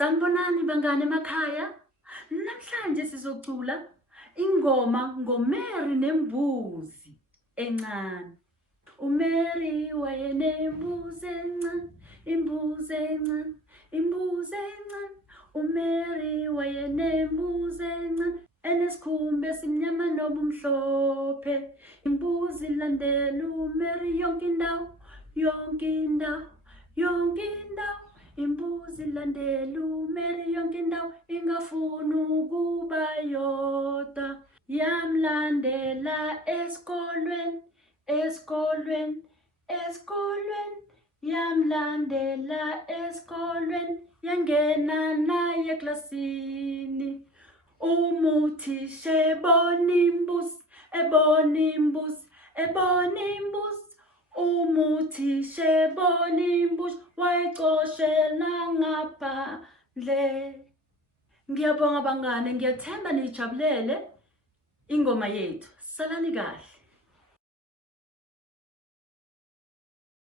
Sanibonani bangane emakhaya. Namhlanje sizocula ingoma ngoMary nembuzi encane. uMary wayenembuzi encane, imbuzi encane, imbuzi encane. uMary wayenembuzi encane, enesikhumba esimnyama nobumhlophe. Imbuzi ilandela uMary yonke indawo, yonke indawo, yonke indawo. Imbuzi ilandela uMary yonke indawo, ingafuni ukuba yodwa. Yamlandela esikolweni, esikolweni, esikolweni. Yamlandela esikolweni, yangena naye eklasini. Umuthisha ebona imbuzi, ebona imbuzi, ebona imbuzi. Umuthisha ebona imbuzi, wayicoshela ngaphandle. Ngiyabonga bangane, ngiyathemba niyijabulele ingoma yethu. Salani kahle.